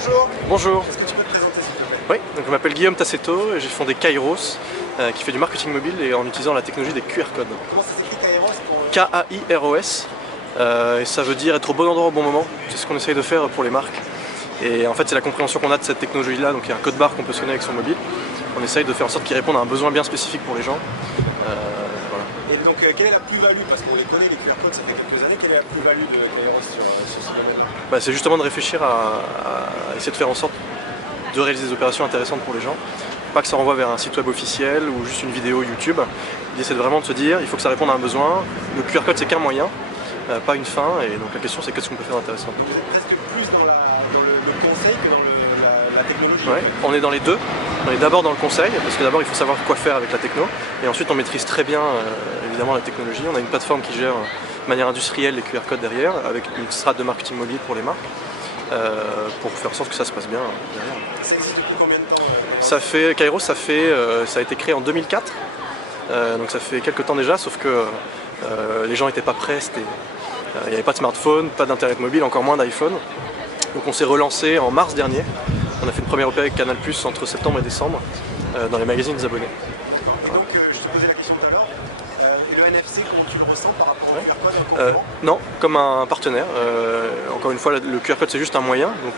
Bonjour. Bonjour. Est-ce que tu peux te présenter s'il te plaît? Oui, donc je m'appelle Guillaume Tassetto et j'ai fondé Kairos qui fait du marketing mobile et en utilisant la technologie des QR codes. Comment ça s'écrit Kairos pour... K-A-I-R-O-S et ça veut dire être au bon endroit au bon moment. C'est ce qu'on essaye de faire pour les marques. Et en fait c'est la compréhension qu'on a de cette technologie là, donc il y a un code barre qu'on peut scanner avec son mobile. On essaye de faire en sorte qu'il réponde à un besoin bien spécifique pour les gens. Voilà. Et donc quelle est la plus-value? Parce qu'on les connaît les QR codes, ça fait quelques années. Quelle est la plus-value de Kairos sur ce domaine-là? C'est justement de réfléchir à essayer de faire en sorte de réaliser des opérations intéressantes pour les gens. Pas que ça renvoie vers un site web officiel ou juste une vidéo YouTube. L'idée c'est vraiment de se dire il faut que ça réponde à un besoin. Le QR code c'est qu'un moyen, pas une fin, et donc la question c'est qu'est-ce qu'on peut faire d'intéressant. Vous êtes presque plus dans le conseil que dans la technologie. Ouais, on est dans les deux. On est d'abord dans le conseil, parce que d'abord il faut savoir quoi faire avec la techno, et ensuite on maîtrise très bien évidemment la technologie. On a une plateforme qui gère de manière industrielle les QR codes derrière, avec une strate de marketing mobile pour les marques, pour faire en sorte que ça se passe bien derrière. Ça existe depuis combien de temps? Kairos, ça a été créé en 2004, donc ça fait quelques temps déjà, sauf que les gens n'étaient pas prêts, il n'y avait pas de smartphone, pas d'internet mobile, encore moins d'iPhone. Donc on s'est relancé en mars dernier. On a fait une première opération avec Canal+ entre septembre et décembre dans les magazines des abonnés. Donc je te posais la question tout à l'heure, et le NFC, comment tu le ressens par rapport au QR code? Non, comme un partenaire. Encore une fois, le QR code c'est juste un moyen. Donc,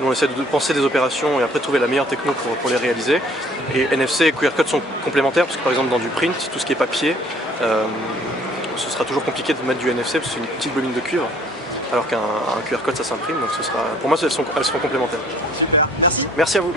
nous on essaie de penser des opérations et après trouver la meilleure techno pour les réaliser. Et NFC et QR code sont complémentaires parce que par exemple dans du print, tout ce qui est papier, ce sera toujours compliqué de mettre du NFC parce que c'est une petite bobine de cuivre. Alors qu'un QR code ça s'imprime, donc pour moi elles seront complémentaires. Super, merci. Merci à vous.